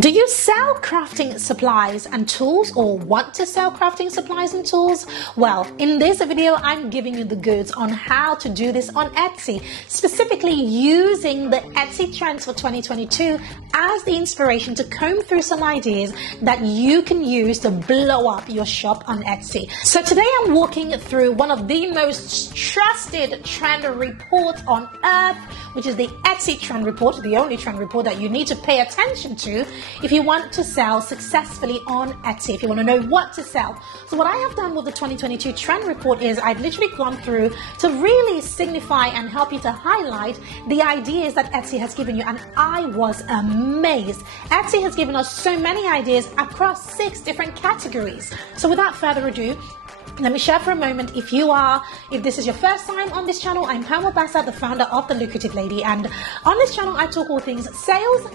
Do you sell crafting supplies and tools or want to sell crafting supplies and tools? Well, in this video, I'm giving you the goods on how to do this on Etsy, specifically using the Etsy trends for 2022 as the inspiration to comb through some ideas that you can use to blow up your shop on Etsy. So today I'm walking through one of the most trusted trend reports on earth, which is the Etsy trend report, the only trend report that you need to pay attention to if you want to sell successfully on Etsy, if you want to know what to sell. So what I have done with the 2022 trend report is I've literally gone through to really signify and help you to highlight the ideas that Etsy has given you, and I was amazed. Etsy has given us so many ideas across 6 different categories. So without further ado, let me share for a moment. If this is your first time on this channel, I'm Pamela Bassett, the founder of The Lucrative Lady, and on this channel I talk all things sales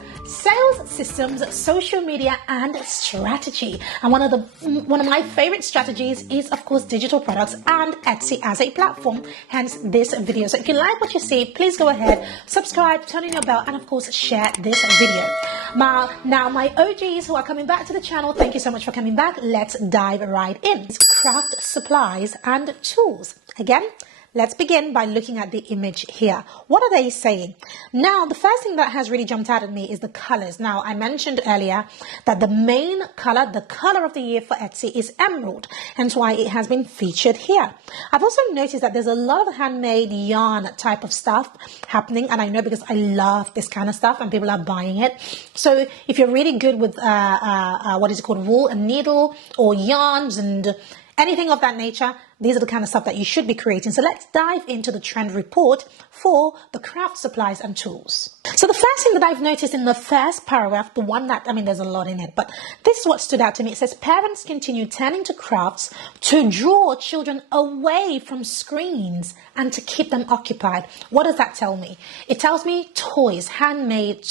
systems, social media, and strategy. And one of my favorite strategies is, of course, digital products and Etsy as a platform, hence this video. So if you like what you see, please go ahead, subscribe, turn on your bell, and of course share this video. Now my OGs who are coming back to the channel, thank you so much for coming back. Let's dive right in. It's craft supplies and tools. Again, let's begin by looking at the image here. What are they saying? Now, the first thing that has really jumped out at me is the colors. Now, I mentioned earlier that the main color, the color of the year for Etsy is emerald, hence why it has been featured here. I've also noticed that there's a lot of handmade yarn type of stuff happening, and I know because I love this kind of stuff and people are buying it. So if you're really good with wool and needle or yarns and anything of that nature, these are the kind of stuff that you should be creating. So let's dive into the trend report for the craft supplies and tools. So the first thing that I've noticed in the first paragraph, the one that, there's a lot in it, but this is what stood out to me. It says, parents continue turning to crafts to draw children away from screens and to keep them occupied. What does that tell me? It tells me toys, handmade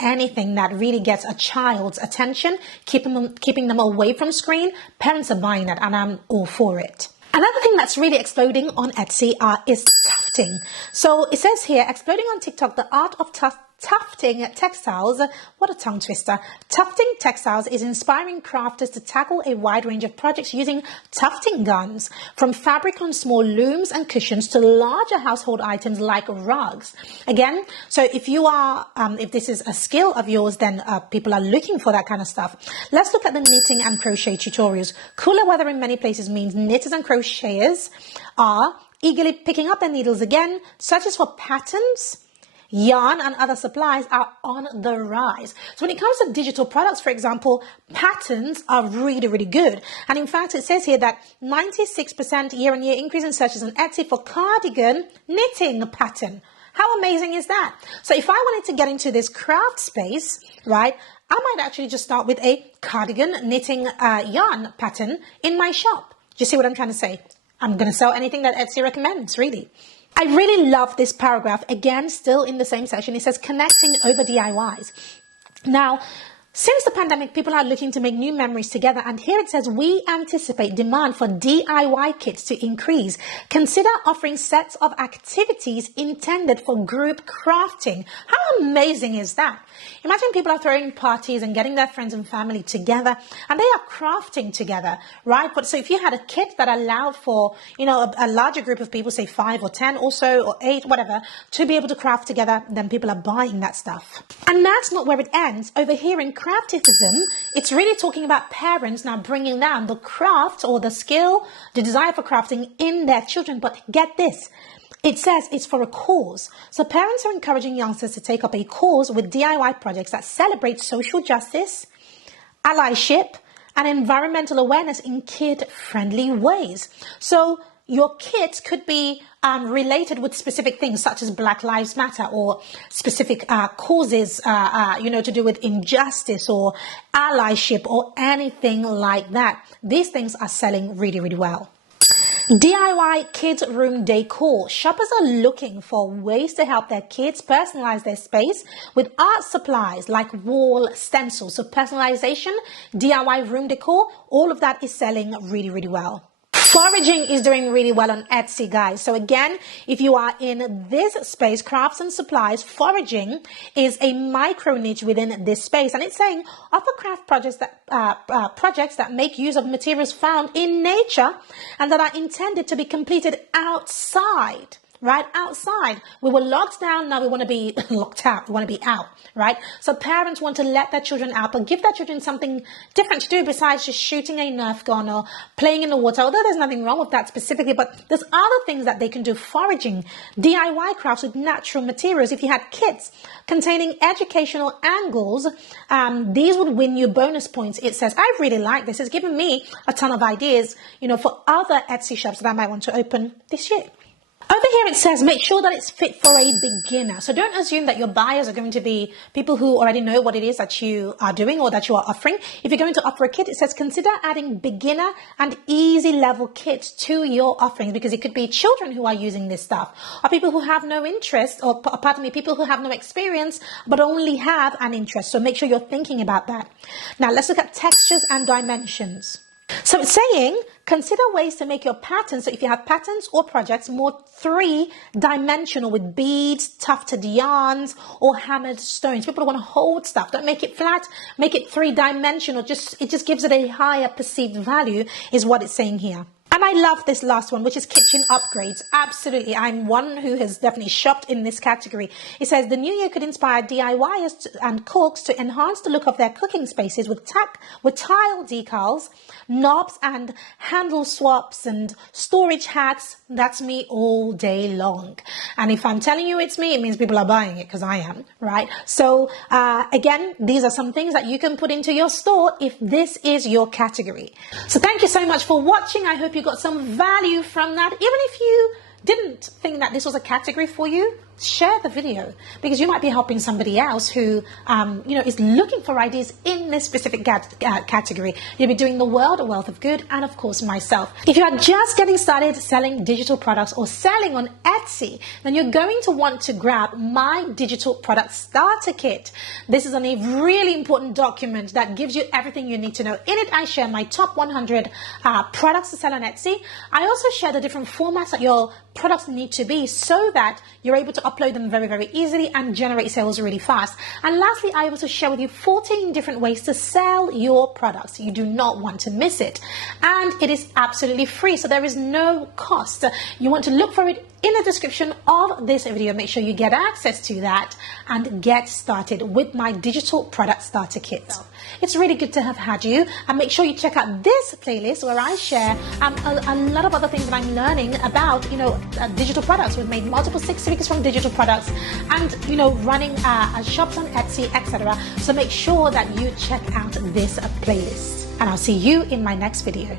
anything that really gets a child's attention, keeping them away from screen. Parents are buying that, and I'm all for it. Another thing that's really exploding on Etsy is tufting. So it says here, exploding on TikTok, the art of tufting textiles. What a tongue twister. Tufting textiles is inspiring crafters to tackle a wide range of projects using tufting guns, from fabric on small looms and cushions to larger household items like rugs. Again, so if this is a skill of yours, then people are looking for that kind of stuff. Let's look at the knitting and crochet tutorials. Cooler weather in many places means knitters and crocheters are eagerly picking up their needles again. Searches for patterns, yarn, and other supplies are on the rise. So when it comes to digital products, for example, patterns are really, really good. And in fact, it says here that 96% year-on-year increase in searches on Etsy for cardigan knitting pattern. How amazing is that? So if I wanted to get into this craft space, right, I might actually just start with a cardigan knitting yarn pattern in my shop. Do you see what I'm trying to say? I'm going to sell anything that Etsy recommends, really. I really love this paragraph. Again, still in the same section, it says connecting over DIYs. Now, since the pandemic, people are looking to make new memories together, and here it says, we anticipate demand for DIY kits to increase. Consider offering sets of activities intended for group crafting. How amazing is that? Imagine people are throwing parties and getting their friends and family together, and they are crafting together, right? But so if you had a kit that allowed for, a larger group of people, say 5 or 10 also, or 8, whatever, to be able to craft together, then people are buying that stuff. And that's not where it ends. Over here in craftivism, it's really talking about parents now bringing down the craft or the skill, the desire for crafting in their children. But get this, it says it's for a cause. So parents are encouraging youngsters to take up a cause with DIY projects that celebrate social justice, allyship, and environmental awareness in kid-friendly ways. So your kit could be related with specific things such as Black Lives Matter, or specific causes, to do with injustice or allyship or anything like that. These things are selling really, really well. DIY kids room decor. Shoppers are looking for ways to help their kids personalize their space with art supplies like wall stencils. So personalization, DIY room decor, all of that is selling really, really well. Foraging is doing really well on Etsy, guys. So again, if you are in this space, crafts and supplies, foraging is a micro niche within this space. And it's saying offer craft projects that make use of materials found in nature and that are intended to be completed outside. Right outside. We were locked down. Now we want to be locked out. We want to be out. Right. So parents want to let their children out, but give their children something different to do besides just shooting a Nerf gun or playing in the water. Although there's nothing wrong with that specifically, but there's other things that they can do. Foraging, DIY crafts with natural materials. If you had kits containing educational angles, these would win you bonus points. It says, I really like this. It's given me a ton of ideas, for other Etsy shops that I might want to open this year. Over here it says make sure that it's fit for a beginner. So don't assume that your buyers are going to be people who already know what it is that you are doing or that you are offering. If you're going to offer a kit, it says consider adding beginner and easy level kits to your offerings, because it could be children who are using this stuff or people who have no interest, or people who have no experience but only have an interest. So make sure you're thinking about that. Now let's look at textures and dimensions. So it's saying consider ways to make your patterns, so if you have patterns or projects, more 3-dimensional with beads, tufted yarns, or hammered stones. People want to hold stuff. Don't make it flat. Make it 3-dimensional. It just gives it a higher perceived value is what it's saying here. And I love this last one, which is kitchen upgrades. Absolutely. I'm one who has definitely shopped in this category. It says the new year could inspire DIYers and cooks to enhance the look of their cooking spaces with tile decals, knobs and handle swaps and storage hacks. That's me all day long. And if I'm telling you it's me, it means people are buying it, because I am, right? So again, these are some things that you can put into your store if this is your category. So thank you so much for watching. I hope you got some value from that. Even if you didn't think that this was a category for you, share the video, because you might be helping somebody else who is looking for ideas in this specific category. You'll be doing the world a wealth of good, and of course myself. If you are just getting started selling digital products or selling on Etsy, then you're going to want to grab my digital product starter kit. This is a really important document that gives you everything you need to know. In it, I share my top 100 products to sell on Etsy. I also share the different formats that your products need to be so that you're able to upload them very, very easily and generate sales really fast. And lastly, I also share with you 14 different ways to sell your products. You do not want to miss it. And it is absolutely free, so there is no cost. You want to look for it in the description of this video. Make sure you get access to that and get started with my digital product starter kit. It's really good to have had you, and make sure you check out this playlist where I share a lot of other things that I'm learning about, digital products. We've made multiple six figures from digital products and, running shops on Etsy, etc. So make sure that you check out this playlist, and I'll see you in my next video.